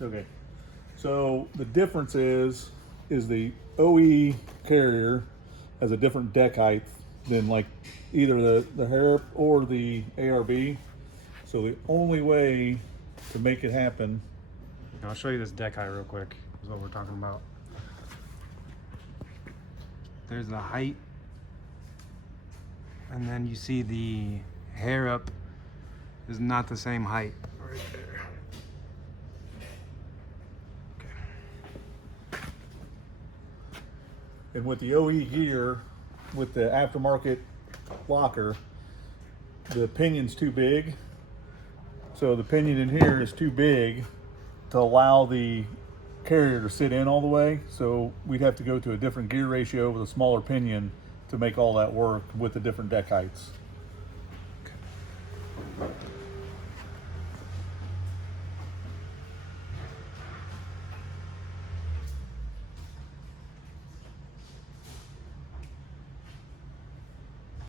Okay. So the difference is the OE carrier has a different deck height than like either the Harrop or the ARB. So the only way to make it happen. I'll show you this deck height real quick. Is what we're talking about. There's the height, and then you see the Harrop is not the same height right there. And with the OE gear, with the aftermarket locker, the pinion's too big. So the pinion in here is too big to allow the carrier to sit in all the way. So we'd have to go to a different gear ratio with a smaller pinion to make all that work with the different deck heights. Okay.